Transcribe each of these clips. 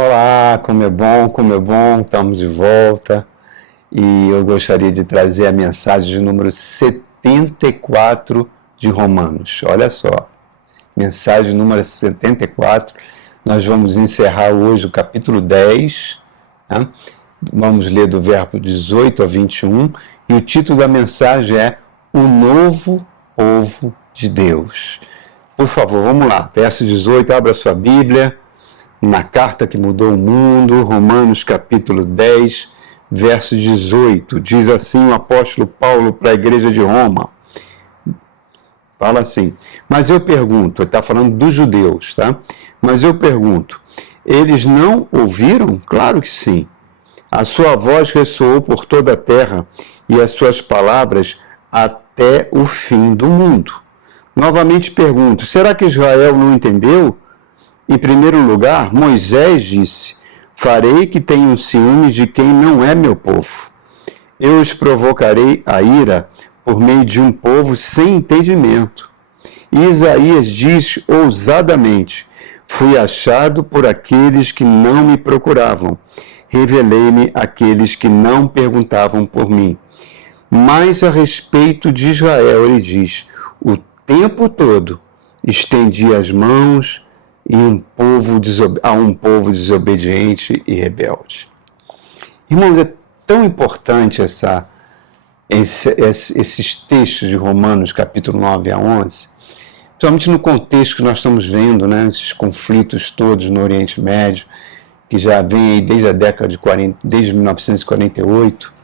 Olá, como é bom, estamos de volta e eu gostaria de trazer a mensagem de número 74 de Romanos. Olha só, mensagem número 74, nós vamos encerrar hoje o capítulo 10, tá? Vamos ler do verbo 18 a 21 e o título da mensagem é O Novo Povo de Deus. Por favor, vamos lá, verso 18, abra sua Bíblia. Na carta que mudou o mundo, Romanos capítulo 10, verso 18, diz assim o apóstolo Paulo para a igreja de Roma. Fala assim, mas eu pergunto, ele está falando dos judeus, tá? Mas eu pergunto, eles não ouviram? Claro que sim. A sua voz ressoou por toda a terra e as suas palavras até o fim do mundo. Novamente pergunto, será que Israel não entendeu? Em primeiro lugar, Moisés disse, farei que tenham ciúmes de quem não é meu povo. Eu os provocarei a ira por meio de um povo sem entendimento. E Isaías diz ousadamente, fui achado por aqueles que não me procuravam. Revelei-me àqueles que não perguntavam por mim. Mas a respeito de Israel, ele diz, o tempo todo estendi as mãos a um povo desobediente e rebelde. Irmãos, é tão importante esses textos de Romanos, capítulo 9 a 11, principalmente no contexto que nós estamos vendo, né, esses conflitos todos no Oriente Médio, que já vem aí desde a década de 40, desde 1948.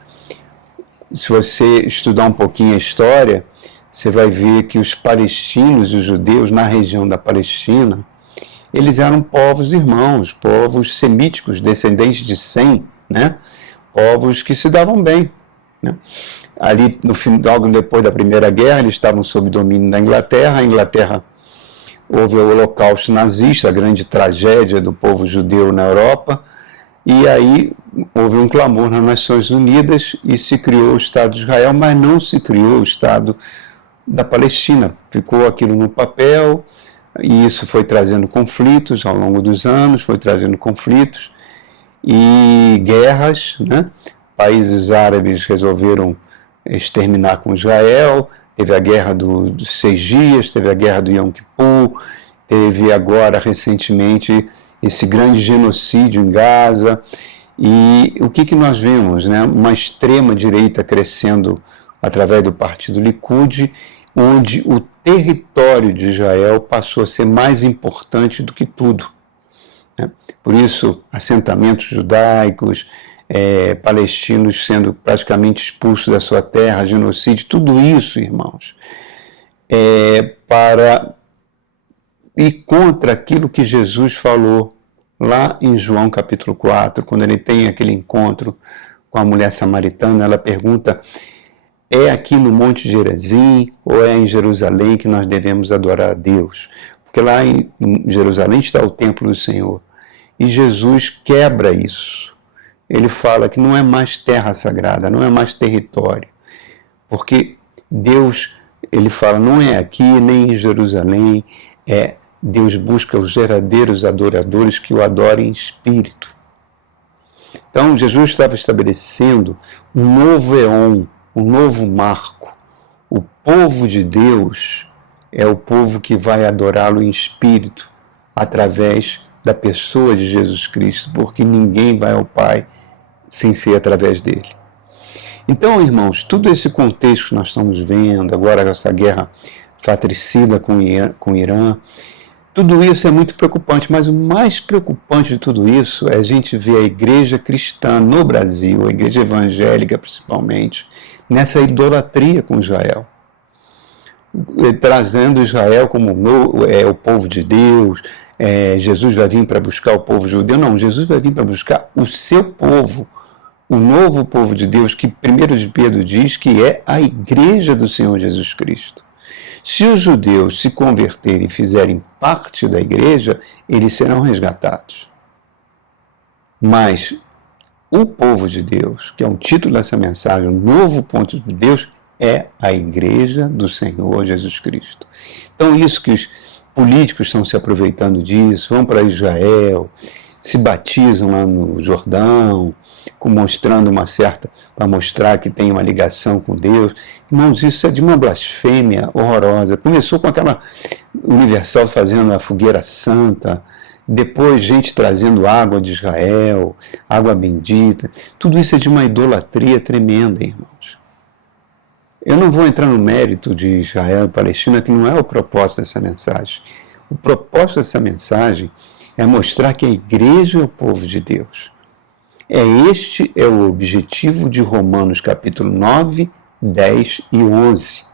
Se você estudar um pouquinho a história, você vai ver que os palestinos e os judeus na região da Palestina, eles eram povos irmãos, povos semíticos, descendentes de Sem, né? Povos que se davam bem, né? Ali, logo depois da Primeira Guerra, eles estavam sob domínio da Inglaterra. A Inglaterra houve o Holocausto nazista, a grande tragédia do povo judeu na Europa, e aí houve um clamor nas Nações Unidas e se criou o Estado de Israel, mas não se criou o Estado da Palestina. Ficou aquilo no papel, e isso foi trazendo conflitos ao longo dos anos, foi trazendo conflitos e guerras, né? Países árabes resolveram exterminar com Israel, teve a guerra dos 6 dias, teve a guerra do Yom Kippur, teve agora recentemente esse grande genocídio em Gaza. E o que nós vemos, né? Uma extrema-direita crescendo através do partido Likud, onde o território de Israel passou a ser mais importante do que tudo, né? Por isso, assentamentos judaicos, palestinos sendo praticamente expulsos da sua terra, genocídio, tudo isso, irmãos, para ir contra aquilo que Jesus falou lá em João capítulo 4, quando ele tem aquele encontro com a mulher samaritana. Ela pergunta, é aqui no Monte Gerizim ou é em Jerusalém que nós devemos adorar a Deus? Porque lá em Jerusalém está o templo do Senhor. E Jesus quebra isso. Ele fala que não é mais terra sagrada, não é mais território. Porque Deus, ele fala, não é aqui nem em Jerusalém, Deus busca os verdadeiros adoradores que o adorem em espírito. Então Jesus estava estabelecendo um novo éon, um novo marco. O povo de Deus é o povo que vai adorá-lo em espírito, através da pessoa de Jesus Cristo, porque ninguém vai ao Pai sem ser através dele. Então, irmãos, todo esse contexto que nós estamos vendo, agora essa guerra fratricida com o Irã, tudo isso é muito preocupante, mas o mais preocupante de tudo isso é a gente ver a igreja cristã no Brasil, a igreja evangélica principalmente, nessa idolatria com Israel. Trazendo Israel como o povo de Deus, Jesus vai vir para buscar o povo judeu. Não, Jesus vai vir para buscar o seu povo, o novo povo de Deus, que 1 de Pedro diz que é a igreja do Senhor Jesus Cristo. Se os judeus se converterem e fizerem parte da igreja, eles serão resgatados. Mas o povo de Deus, que é o título dessa mensagem, o novo ponto de Deus, é a igreja do Senhor Jesus Cristo. Então isso que os políticos estão se aproveitando disso, vão para Israel, se batizam lá no Jordão, mostrando uma certa, para mostrar que tem uma ligação com Deus. Irmãos, isso é de uma blasfêmia horrorosa. Começou com aquela Universal fazendo a fogueira santa, depois gente trazendo água de Israel, água bendita. Tudo isso é de uma idolatria tremenda, irmãos. Eu não vou entrar no mérito de Israel e Palestina, que não é o propósito dessa mensagem. O propósito dessa mensagem é mostrar que a igreja é o povo de Deus. Este é o objetivo de Romanos capítulo 9, 10 e 11.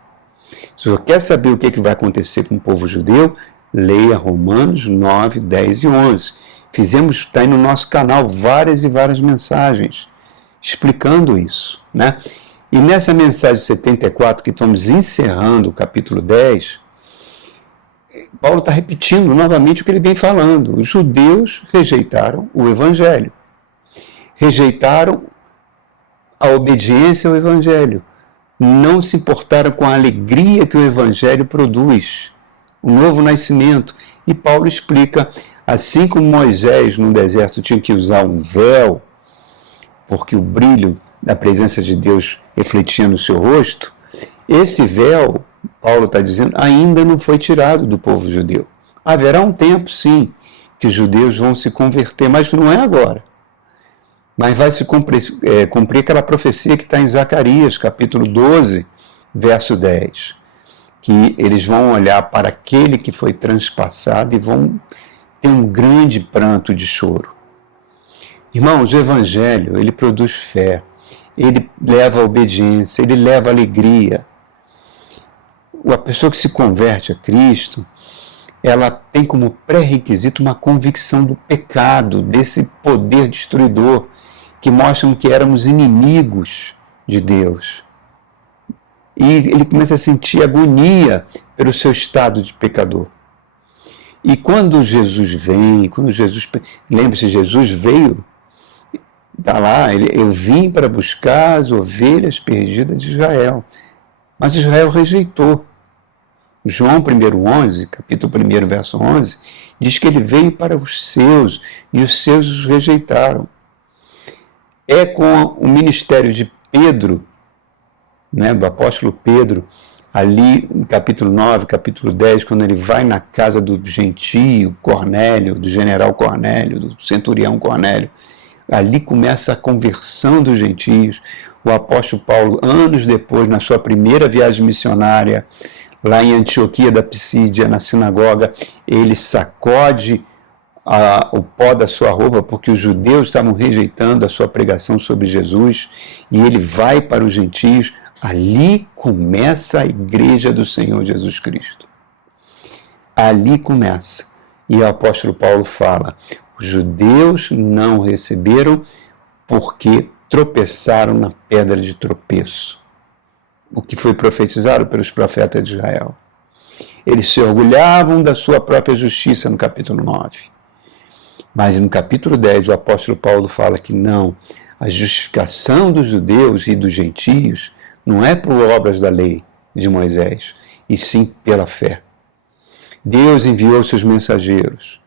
Se você quer saber o que vai acontecer com o povo judeu, leia Romanos 9, 10 e 11. Está aí no nosso canal várias e várias mensagens explicando isso, né? E nessa mensagem 74, que estamos encerrando o capítulo 10, Paulo está repetindo novamente o que ele vem falando. Os judeus rejeitaram o evangelho. Rejeitaram a obediência ao evangelho. Não se importaram com a alegria que o evangelho produz. O novo nascimento. E Paulo explica, assim como Moisés no deserto tinha que usar um véu, porque o brilho da presença de Deus refletia no seu rosto, esse véu, Paulo está dizendo, ainda não foi tirado do povo judeu. Haverá um tempo, sim, que os judeus vão se converter, mas não é agora. Mas vai se cumprir aquela profecia que está em Zacarias, capítulo 12, verso 10, que eles vão olhar para aquele que foi transpassado e vão ter um grande pranto de choro. Irmãos, o evangelho, ele produz fé, ele leva a obediência, ele leva a alegria. A pessoa que se converte a Cristo, ela tem como pré-requisito uma convicção do pecado, desse poder destruidor, que mostram que éramos inimigos de Deus. E ele começa a sentir agonia pelo seu estado de pecador. E quando Jesus vem, lembre-se, Jesus veio, está lá, eu vim para buscar as ovelhas perdidas de Israel. Mas Israel rejeitou. João 1,11, capítulo 1, verso 11, diz que ele veio para os seus, e os seus os rejeitaram. É com o ministério de Pedro, né, do apóstolo Pedro, ali no capítulo 9, capítulo 10, quando ele vai na casa do gentio Cornélio, do general Cornélio, do centurião Cornélio, ali começa a conversão dos gentios. O apóstolo Paulo, anos depois, na sua primeira viagem missionária, lá em Antioquia da Pisídia, na sinagoga, ele sacode o pó da sua roupa, porque os judeus estavam rejeitando a sua pregação sobre Jesus, e ele vai para os gentios. Ali começa a igreja do Senhor Jesus Cristo. Ali começa. E o apóstolo Paulo fala, os judeus não receberam porque tropeçaram na pedra de tropeço, o que foi profetizado pelos profetas de Israel. Eles se orgulhavam da sua própria justiça no capítulo 9. Mas no capítulo 10 o apóstolo Paulo fala que não, a justificação dos judeus e dos gentios não é por obras da lei de Moisés, e sim pela fé. Deus enviou seus mensageiros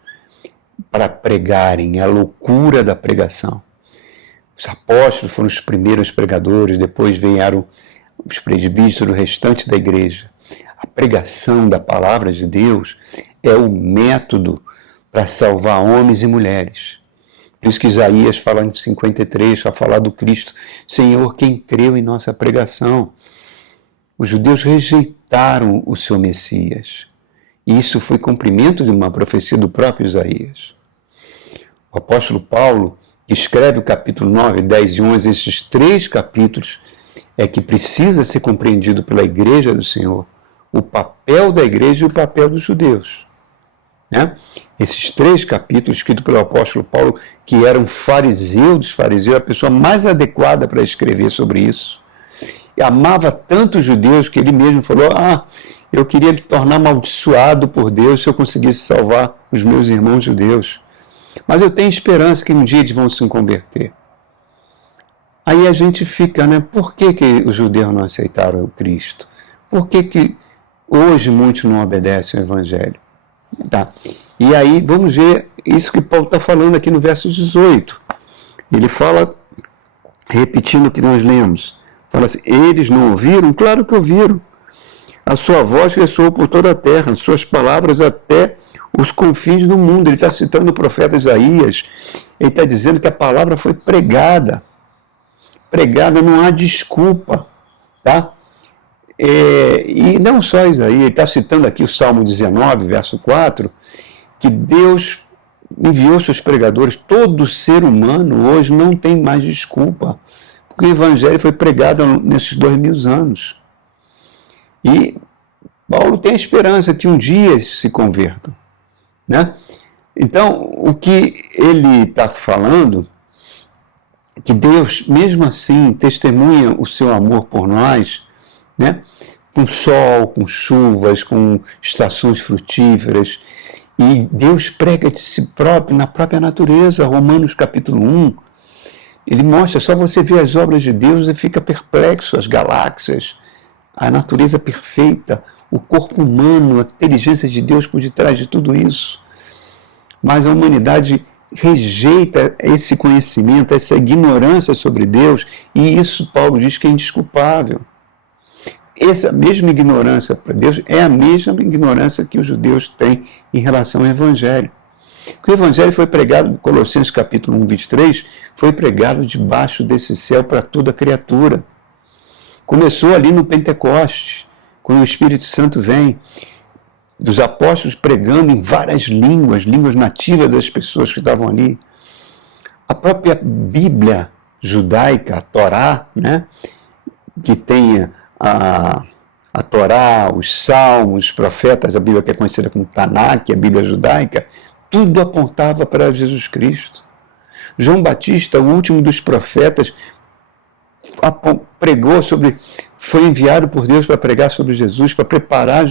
para pregarem a loucura da pregação. Os apóstolos foram os primeiros pregadores, depois vieram os presbíteros, o restante da igreja. A pregação da palavra de Deus é o método para salvar homens e mulheres. Por isso que Isaías fala em 53, vai falar do Cristo, Senhor, quem creu em nossa pregação. Os judeus rejeitaram o seu Messias. E isso foi cumprimento de uma profecia do próprio Isaías. O apóstolo Paulo, que escreve o capítulo 9, 10 e 11, esses 3 capítulos, é que precisa ser compreendido pela igreja do Senhor, o papel da igreja e o papel dos judeus. Né? Esses 3 capítulos, escritos pelo apóstolo Paulo, que era um fariseu dos fariseus, a pessoa mais adequada para escrever sobre isso. E amava tanto os judeus que ele mesmo falou, eu queria me tornar amaldiçoado por Deus se eu conseguisse salvar os meus irmãos judeus. Mas eu tenho esperança que um dia eles vão se converter. Aí a gente fica, né? Por que os judeus não aceitaram o Cristo? Por que hoje muitos não obedecem ao Evangelho? Tá. E aí vamos ver isso que Paulo está falando aqui no verso 18. Ele fala, repetindo o que nós lemos, fala assim, eles não ouviram? Claro que ouviram. A sua voz ressoou por toda a terra, suas palavras até os confins do mundo. Ele está citando o profeta Isaías, ele está dizendo que a palavra foi pregada. Pregada, não há desculpa, tá? E não só Isaías, ele está citando aqui o Salmo 19, verso 4, que Deus enviou seus pregadores. Todo ser humano hoje não tem mais desculpa, porque o Evangelho foi pregado nesses 2000 anos. E Paulo tem a esperança que um dia eles se convertam, né? Então, o que ele está falando, que Deus, mesmo assim, testemunha o seu amor por nós, né? Com sol, com chuvas, com estações frutíferas, e Deus prega de si próprio na própria natureza. Romanos capítulo 1, ele mostra, só você vê as obras de Deus e fica perplexo, as galáxias, a natureza perfeita, o corpo humano, a inteligência de Deus por detrás de tudo isso. Mas a humanidade rejeita esse conhecimento, essa ignorância sobre Deus, e isso Paulo diz que é indesculpável. Essa mesma ignorância para Deus é a mesma ignorância que os judeus têm em relação ao Evangelho. O Evangelho foi pregado, Colossenses capítulo 1, 23, foi pregado debaixo desse céu para toda criatura. Começou ali no Pentecostes, quando o Espírito Santo vem, dos apóstolos pregando em várias línguas, línguas nativas das pessoas que estavam ali. A própria Bíblia judaica, a Torá, né, que tem a Torá, os Salmos, os profetas, a Bíblia que é conhecida como Tanakh, a Bíblia judaica, tudo apontava para Jesus Cristo. João Batista, o último dos profetas, foi enviado por Deus para pregar sobre Jesus, para preparar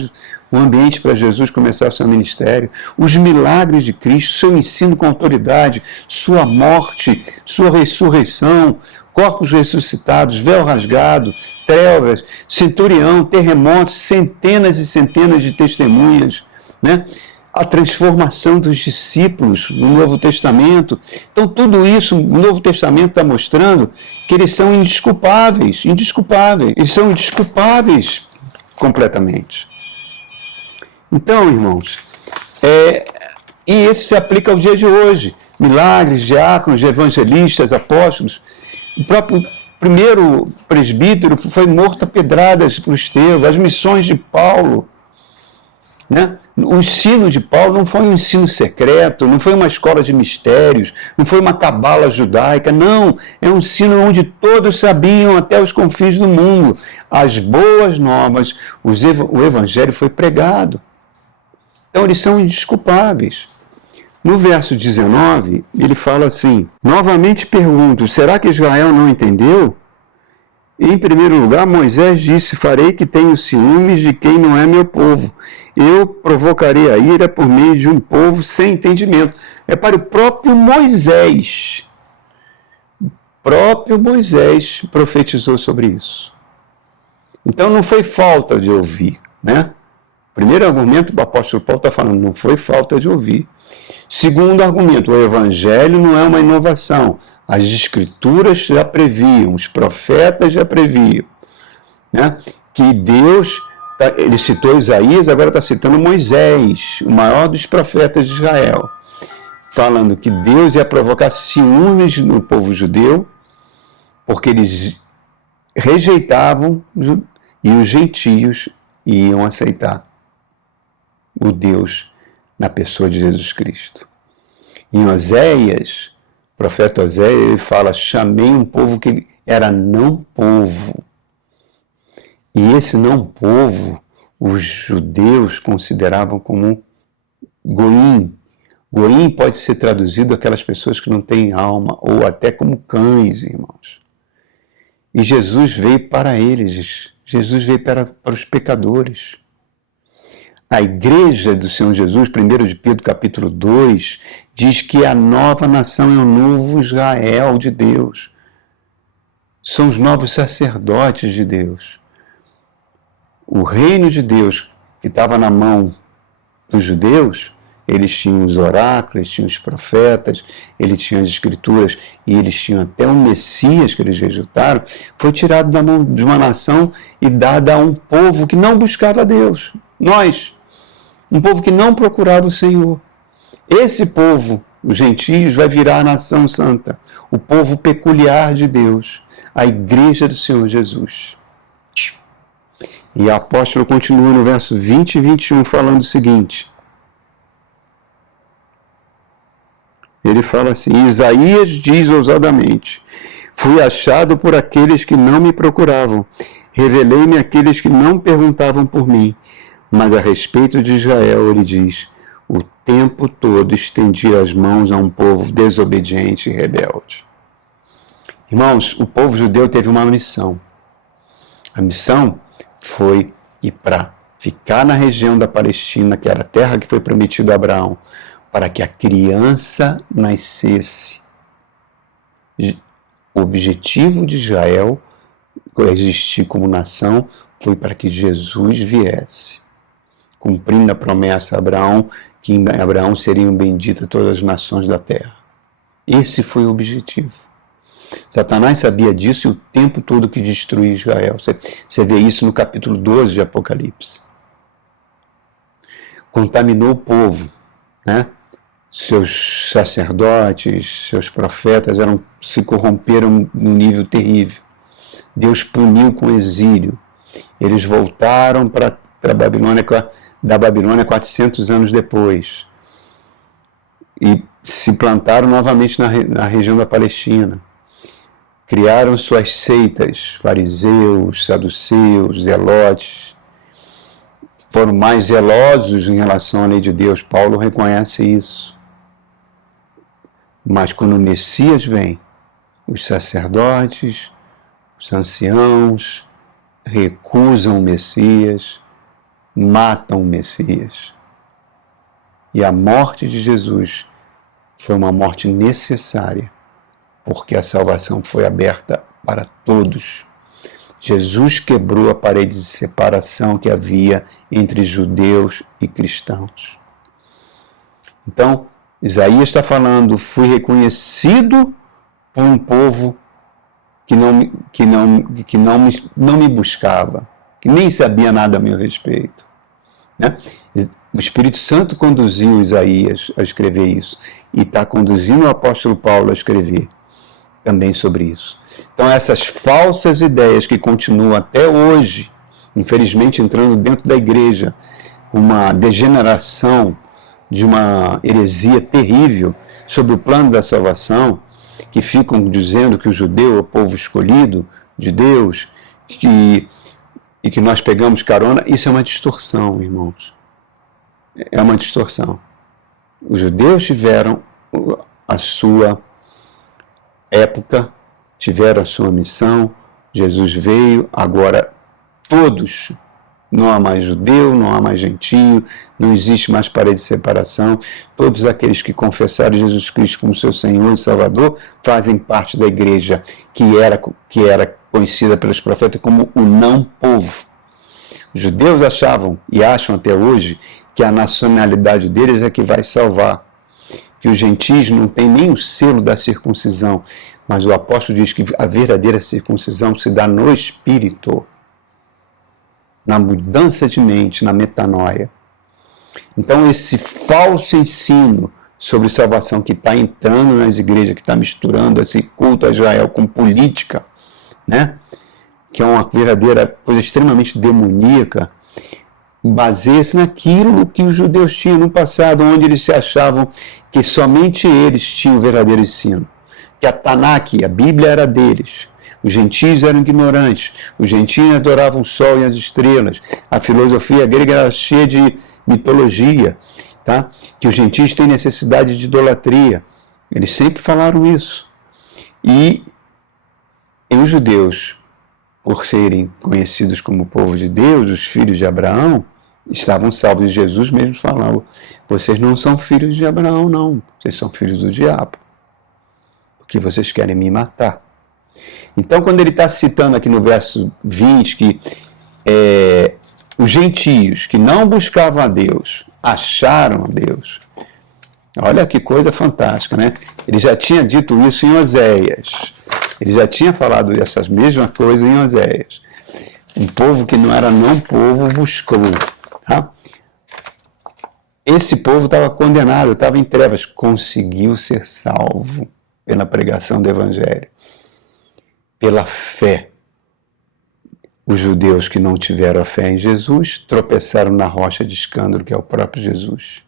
o ambiente para Jesus começar o seu ministério. Os milagres de Cristo, seu ensino com autoridade, sua morte, sua ressurreição, corpos ressuscitados, véu rasgado, trevas, centurião, terremotos, centenas e centenas de testemunhas, né? A transformação dos discípulos no Novo Testamento. Então, tudo isso, o Novo Testamento está mostrando que eles são indesculpáveis. Eles são indesculpáveis completamente. Então, irmãos, e isso se aplica ao dia de hoje. Milagres, diáconos, evangelistas, apóstolos. O próprio primeiro presbítero foi morto a pedradas por Estevão. As missões de Paulo, né? O ensino de Paulo não foi um ensino secreto, não foi uma escola de mistérios, não foi uma cabala judaica, não. É um ensino onde todos sabiam até os confins do mundo. As boas novas, o evangelho foi pregado. Então eles são indesculpáveis. No verso 19, ele fala assim, novamente pergunto, será que Israel não entendeu? Em primeiro lugar, Moisés disse, farei que tenho ciúmes de quem não é meu povo. Eu provocarei a ira por meio de um povo sem entendimento. É para o próprio Moisés. O próprio Moisés profetizou sobre isso. Então não foi falta de ouvir, né? Primeiro argumento, o apóstolo Paulo está falando, não foi falta de ouvir. Segundo argumento, o evangelho não é uma inovação. As escrituras já previam, os profetas já previam, né? Que Deus, ele citou Isaías, agora está citando Moisés, o maior dos profetas de Israel, falando que Deus ia provocar ciúmes no povo judeu, porque eles rejeitavam e os gentios iam aceitar o Deus na pessoa de Jesus Cristo. Em Oséias, o profeta Oséias, ele fala, chamei um povo que era não povo. E esse não povo, os judeus consideravam como goim. Goim pode ser traduzido aquelas pessoas que não têm alma, ou até como cães, irmãos. E Jesus veio para eles, Jesus veio para os pecadores. A igreja do Senhor Jesus, 1 de Pedro capítulo 2, diz que a nova nação é o novo Israel de Deus. São os novos sacerdotes de Deus. O reino de Deus, que estava na mão dos judeus, Eles tinham os oráculos, eles tinham os profetas, eles tinham as escrituras e eles tinham até o Messias que eles rejeitaram. Foi tirado da mão de uma nação e dado a um povo que não buscava Deus. Nós, um povo que não procurava o Senhor. Esse povo, os gentios, vai virar a nação santa, o povo peculiar de Deus, a igreja do Senhor Jesus. E o apóstolo continua no verso 20 e 21 falando o seguinte. Ele fala assim: Isaías diz ousadamente: fui achado por aqueles que não me procuravam, revelei-me àqueles que não perguntavam por mim. Mas a respeito de Israel, ele diz: o tempo todo estendi as mãos a um povo desobediente e rebelde. Irmãos, o povo judeu teve uma missão. A missão foi ir para ficar na região da Palestina, que era a terra que foi prometida a Abraão, para que a criança nascesse. O objetivo de Israel existir como nação foi para que Jesus viesse, cumprindo a promessa a Abraão, que em Abraão seriam benditas todas as nações da terra. Esse foi o objetivo. Satanás sabia disso e o tempo todo que destruía Israel. Você vê isso no capítulo 12 de Apocalipse. Contaminou o povo, né? Seus sacerdotes, seus profetas se corromperam num nível terrível. Deus puniu com exílio. Eles voltaram para a Babilônia, da Babilônia 400 anos depois. E se plantaram novamente na região da Palestina. Criaram suas seitas, fariseus, saduceus, zelotes. Foram mais zelosos em relação à lei de Deus. Paulo reconhece isso. Mas quando o Messias vem, os sacerdotes, os anciãos, recusam o Messias, matam o Messias. E a morte de Jesus foi uma morte necessária, porque a salvação foi aberta para todos. Jesus quebrou a parede de separação que havia entre judeus e cristãos. Então, Isaías está falando: fui reconhecido por um povo que não me buscava, que nem sabia nada a meu respeito. Né? O Espírito Santo conduziu Isaías a escrever isso e está conduzindo o apóstolo Paulo a escrever também sobre isso. Então essas falsas ideias que continuam até hoje, infelizmente entrando dentro da igreja, uma degeneração de uma heresia terrível sobre o plano da salvação, que ficam dizendo que o judeu é o povo escolhido de Deus, e que nós pegamos carona, isso é uma distorção, irmãos. É uma distorção. Os judeus tiveram a sua época, tiveram a sua missão, Jesus veio, agora todos, não há mais judeu, não há mais gentio, não existe mais parede de separação, todos aqueles que confessaram Jesus Cristo como seu Senhor e Salvador fazem parte da igreja que era conhecida pelos profetas como o não-povo. Os judeus achavam e acham até hoje que a nacionalidade deles é que vai salvar, que os gentios não têm nem o selo da circuncisão, mas o apóstolo diz que a verdadeira circuncisão se dá no Espírito, na mudança de mente, na metanoia. Então esse falso ensino sobre salvação que está entrando nas igrejas, que está misturando esse culto a Israel com política, né? Que é uma verdadeira coisa extremamente demoníaca, baseia-se naquilo que os judeus tinham no passado, onde eles se achavam que somente eles tinham o verdadeiro ensino. Que a Tanakh, a Bíblia, era deles. Os gentios eram ignorantes. Os gentios adoravam o sol e as estrelas. A filosofia grega era cheia de mitologia. Tá? Que os gentios têm necessidade de idolatria. Eles sempre falaram isso. E os judeus, por serem conhecidos como povo de Deus, os filhos de Abraão, estavam salvos. E Jesus mesmo falava: vocês não são filhos de Abraão, não. Vocês são filhos do diabo. Porque vocês querem me matar. Então, quando ele está citando aqui no verso 20 que os gentios que não buscavam a Deus, acharam a Deus, Olha que coisa fantástica, né? Ele já tinha dito isso em Oséias. Ele já tinha falado essas mesmas coisas em Oséias. Um povo que não era não povo buscou. Tá? Esse povo estava condenado, estava em trevas. Conseguiu ser salvo pela pregação do Evangelho. Pela fé. Os judeus que não tiveram a fé em Jesus tropeçaram na rocha de escândalo, que é o próprio Jesus.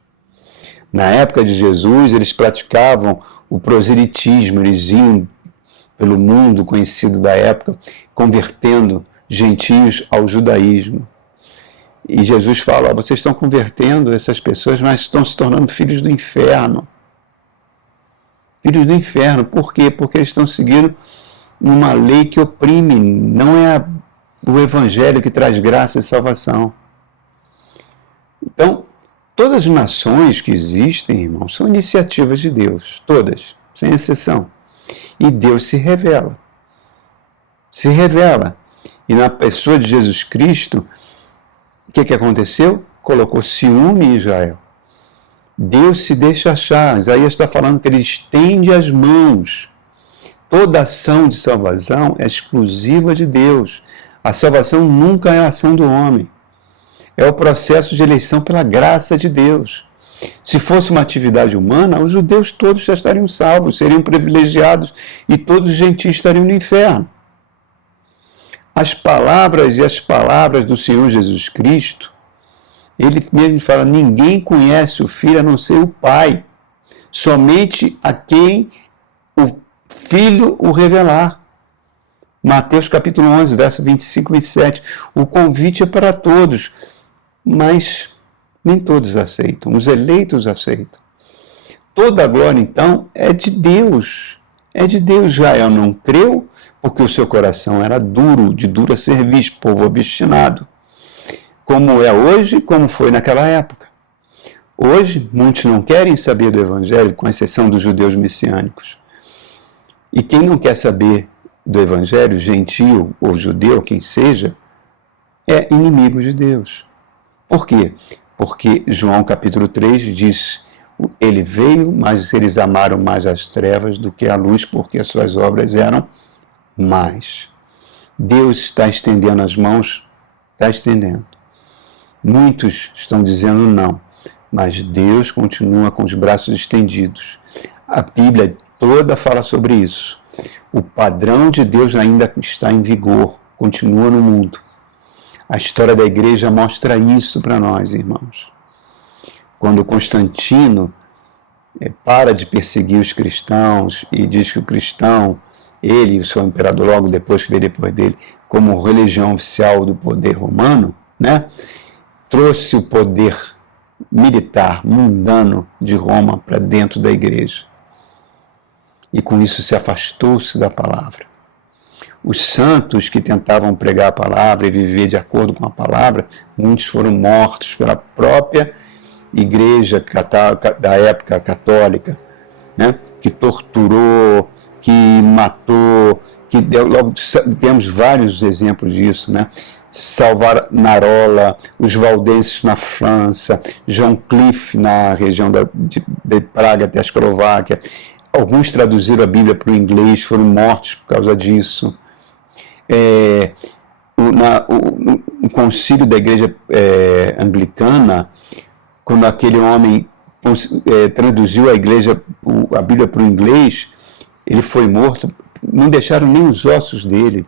Na época de Jesus, eles praticavam o proselitismo, eles iam pelo mundo conhecido da época, convertendo gentios ao judaísmo. E Jesus fala, vocês estão convertendo essas pessoas, mas estão se tornando filhos do inferno. Filhos do inferno. Por quê? Porque eles estão seguindo uma lei que oprime, não é o Evangelho que traz graça e salvação. Então, todas as nações que existem, irmãos, são iniciativas de Deus. Todas, sem exceção. E Deus se revela. Se revela. E na pessoa de Jesus Cristo, o que aconteceu? Colocou ciúme em Israel. Deus se deixa achar. Isaías está falando que ele estende as mãos. Toda ação de salvação é exclusiva de Deus. A salvação nunca é a ação do homem. É o processo de eleição pela graça de Deus. Se fosse uma atividade humana, os judeus todos já estariam salvos, seriam privilegiados e todos os gentios estariam no inferno. As palavras do Senhor Jesus Cristo, ele mesmo fala, ninguém conhece o Filho a não ser o Pai, somente a quem o Filho o revelar. Mateus capítulo 11, verso 25 e 27. O convite é para todos, mas nem todos aceitam. Os eleitos aceitam. Toda a glória, então, é de Deus. É de Deus. Israel não creu, porque o seu coração era duro, de dura serviço, povo obstinado. Como é hoje, como foi naquela época. Hoje, muitos não querem saber do Evangelho, com exceção dos judeus messiânicos. E quem não quer saber do Evangelho, gentio ou judeu, quem seja, é inimigo de Deus. Por quê? Porque João capítulo 3 diz, ele veio, mas eles amaram mais as trevas do que a luz, porque as suas obras eram mais. Deus está estendendo as mãos, está estendendo. Muitos estão dizendo não, mas Deus continua com os braços estendidos. A Bíblia toda fala sobre isso. O padrão de Deus ainda está em vigor, continua no mundo. A história da igreja mostra isso para nós, irmãos. Quando Constantino para de perseguir os cristãos e diz que o cristão, ele e o seu imperador logo depois que veio depois dele, como religião oficial do poder romano, né, trouxe o poder militar mundano de Roma para dentro da igreja. E com isso se afastou-se da palavra. Os santos que tentavam pregar a palavra e viver de acordo com a palavra, muitos foram mortos pela própria igreja da época católica, né? Que torturou, que matou, que logo temos vários exemplos disso, né? Savonarola, os valdenses na França, John Cliff na região de Praga até a Eslováquia. Alguns traduziram a Bíblia para o inglês, foram mortos por causa disso. O concílio da igreja anglicana, quando aquele homem traduziu a Bíblia para o inglês, ele foi morto, não deixaram nem os ossos dele,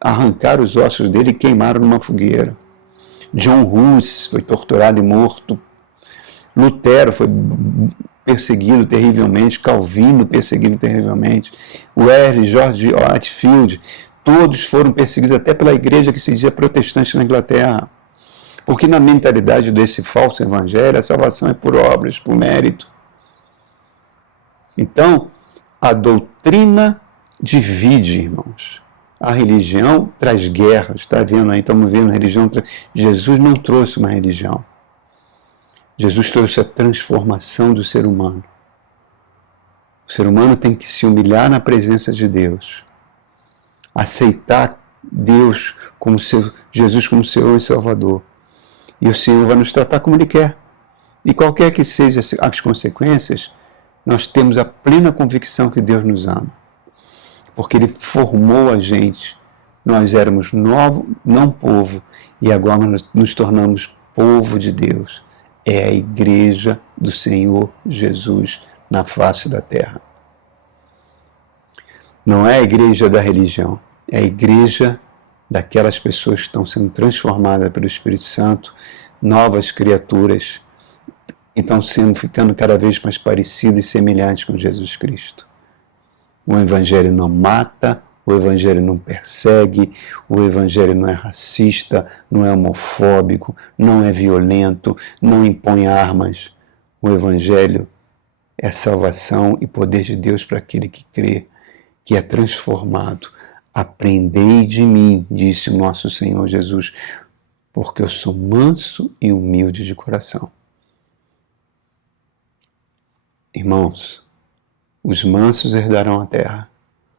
arrancaram os ossos dele e queimaram numa fogueira. John Hus foi torturado e morto. Lutero foi perseguido terrivelmente, Calvino perseguido terrivelmente, Wesley, George Whitefield, todos foram perseguidos até pela igreja que se dizia protestante na Inglaterra. Porque na mentalidade desse falso evangelho, a salvação é por obras, por mérito. Então, a doutrina divide, irmãos. A religião traz guerras, está vendo aí, estamos vendo a religião. Jesus não trouxe uma religião. Jesus trouxe a transformação do ser humano. O ser humano tem que se humilhar na presença de Deus. Aceitar Deus como Jesus como Senhor e Salvador. E o Senhor vai nos tratar como Ele quer. E qualquer que sejam as consequências, nós temos a plena convicção que Deus nos ama. Porque Ele formou a gente. Nós éramos não povo, e agora nos tornamos povo de Deus. É a igreja do Senhor Jesus na face da terra. Não é a igreja da religião, é a igreja daquelas pessoas que estão sendo transformadas pelo Espírito Santo, novas criaturas, e estão ficando cada vez mais parecidas e semelhantes com Jesus Cristo. O Evangelho não mata, o Evangelho não persegue, o Evangelho não é racista, não é homofóbico, não é violento, não impõe armas. O Evangelho é salvação e poder de Deus para aquele que crê, que é transformado. Aprendei de mim, disse o nosso Senhor Jesus, porque eu sou manso e humilde de coração. Irmãos, os mansos herdarão a terra,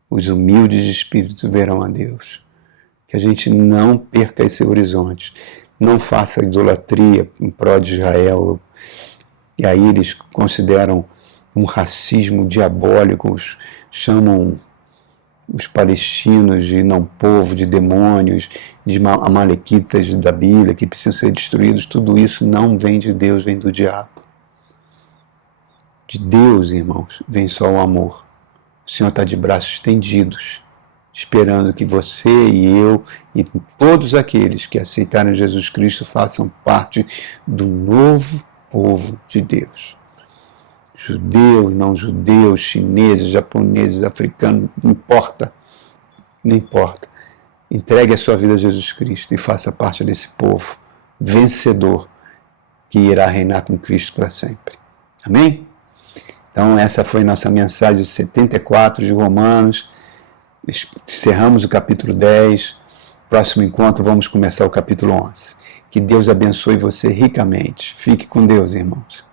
os humildes de espírito verão a Deus. Que a gente não perca esse horizonte, não faça idolatria em prol de Israel. E aí eles consideram um racismo diabólico, chamam os palestinos de não povo, de demônios, de amalequitas da Bíblia, que precisam ser destruídos. Tudo isso não vem de Deus, vem do diabo. De Deus, irmãos, vem só o amor. O Senhor está de braços estendidos, esperando que você e eu e todos aqueles que aceitaram Jesus Cristo façam parte do novo povo de Deus. Judeus, não judeus, chineses, japoneses, africanos, não importa. Não importa. Entregue a sua vida a Jesus Cristo e faça parte desse povo vencedor que irá reinar com Cristo para sempre. Amém? Então essa foi nossa mensagem 74 de Romanos. Encerramos o capítulo 10. Próximo encontro vamos começar o capítulo 11. Que Deus abençoe você ricamente. Fique com Deus, irmãos.